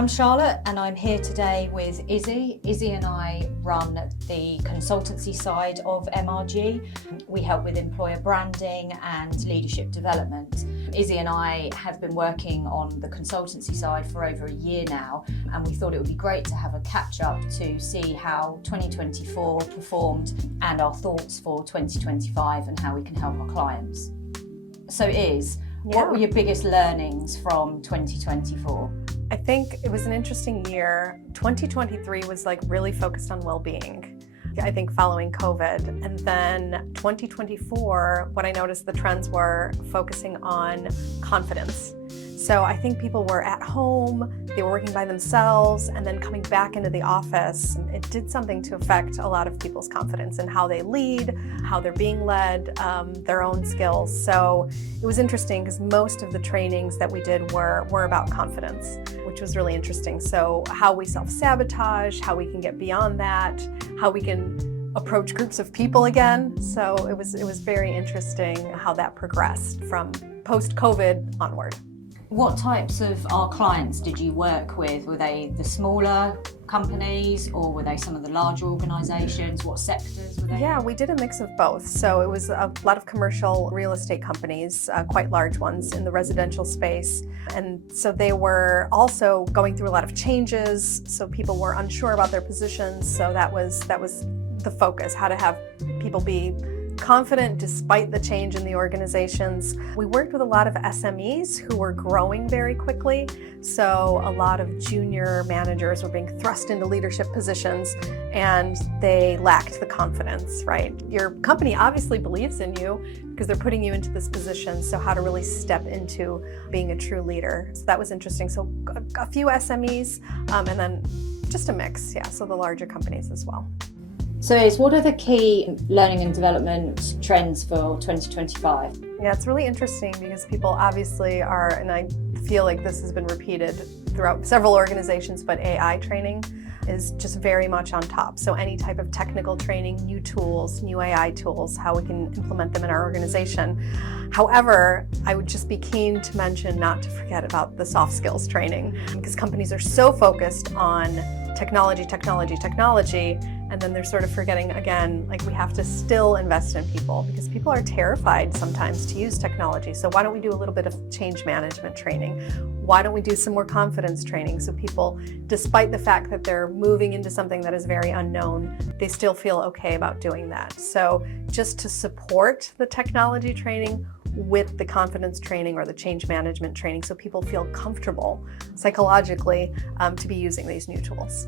I'm Charlotte and I'm here today with Izzy. Izzy and I run the consultancy side of MRG. We help with employer branding and leadership development. Izzy and I have been working on the consultancy side for over a year now, and we thought it would be great to have a catch up to see how 2024 performed and our thoughts for 2025 and how we can help our clients. So what were your biggest learnings from 2024? I think it was an interesting year. 2023 was really focused on well-being, I think following COVID. And then 2024, what I noticed the trends were focusing on confidence. So I think people were at home, they were working by themselves, and then coming back into the office, it did something to affect a lot of people's confidence in how they lead, how they're being led, their own skills. So it was interesting because most of the trainings that we did were about confidence, which was really interesting. So how we self-sabotage, how we can get beyond that, how we can approach groups of people again. So it was very interesting how that progressed from post-COVID onward. What types of our clients did you work with? Were they the smaller companies or were they some of the larger organizations? What sectors were they? Yeah, we did a mix of both. So it was a lot of commercial real estate companies, quite large ones in the residential space. And so they were also going through a lot of changes. So people were unsure about their positions. So that was the focus, how to have people be confident despite the change in the organizations. We worked with a lot of SMEs who were growing very quickly. So a lot of junior managers were being thrust into leadership positions and they lacked the confidence, right? Your company obviously believes in you because they're putting you into this position. So how to really step into being a true leader. So that was interesting. So a few SMEs and then just a mix. Yeah, so the larger companies as well. So what are the key learning and development trends for 2025? Yeah, it's really interesting because people obviously are, and I feel like this has been repeated throughout several organizations, but AI training is just very much on top. So any type of technical training, new tools, new AI tools, how we can implement them in our organization. However, I would just be keen to mention not to forget about the soft skills training because companies are so focused on technology, and then they're sort of forgetting again, we have to still invest in people because people are terrified sometimes to use technology. So why don't we do a little bit of change management training? Why don't we do some more confidence training so people, despite the fact that they're moving into something that is very unknown, they still feel okay about doing that. So just to support the technology training with the confidence training or the change management training so people feel comfortable psychologically to be using these new tools.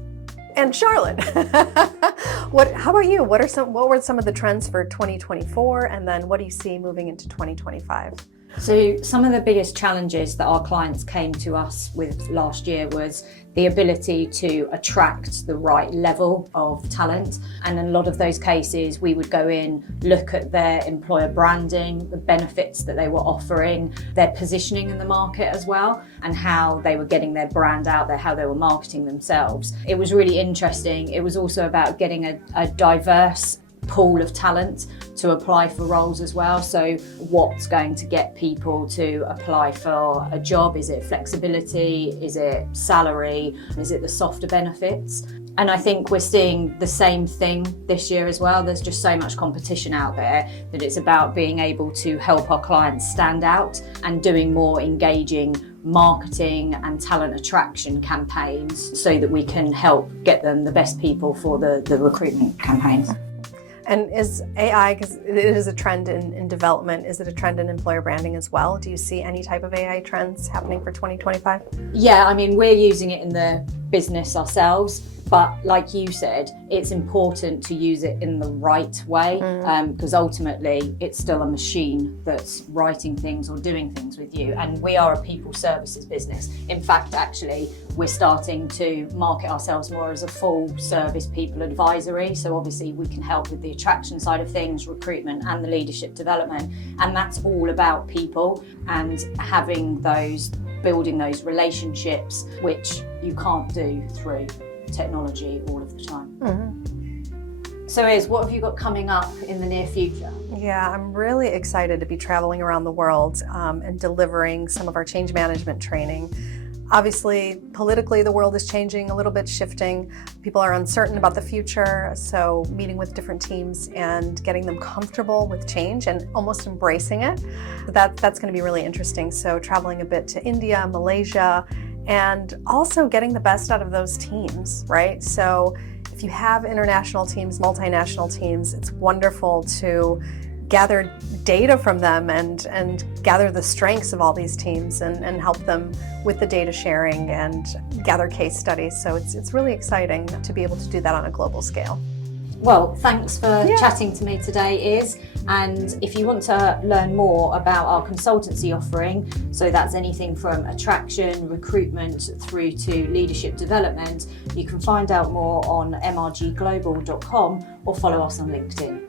And Charlotte, how about you? What were some of the trends for 2024 and then what do you see moving into 2025? So some of the biggest challenges that our clients came to us with last year was the ability to attract the right level of talent. And in a lot of those cases, we would go in, look at their employer branding, the benefits that they were offering, their positioning in the market as well, and how they were getting their brand out there, how they were marketing themselves. It was really interesting. It was also about getting a diverse pool of talent to apply for roles as well. So what's going to get people to apply for a job? Is it flexibility? Is it salary? Is it the softer benefits? And I think we're seeing the same thing this year as well. There's just so much competition out there that it's about being able to help our clients stand out and doing more engaging marketing and talent attraction campaigns so that we can help get them the best people for the recruitment campaigns. And is AI, because it is a trend in development, is it a trend in employer branding as well? Do you see any type of AI trends happening for 2025? Yeah, we're using it in the business ourselves, but like you said, it's important to use it in the right way because ultimately it's still a machine that's writing things or doing things with you. And we are a people services business. In fact, actually, we're starting to market ourselves more as a full service people advisory. So obviously we can help with the attraction side of things, recruitment and the leadership development. And that's all about people and building those relationships, which you can't do through technology all of the time. So what have you got coming up in the near future? Yeah, I'm really excited to be traveling around the world and delivering some of our change management training. Obviously, politically, the world is changing a little bit, shifting. People are uncertain about the future, so meeting with different teams and getting them comfortable with change and almost embracing it, that's going to be really interesting. So traveling a bit to India, Malaysia, and also getting the best out of those teams, right? So if you have international teams, multinational teams, it's wonderful to gather data from them and gather the strengths of all these teams and help them with the data sharing and gather case studies. So it's really exciting to be able to do that on a global scale. Well, thanks for chatting to me today, Iz. And if you want to learn more about our consultancy offering, so that's anything from attraction, recruitment through to leadership development, you can find out more on mrgglobal.com or follow us on LinkedIn.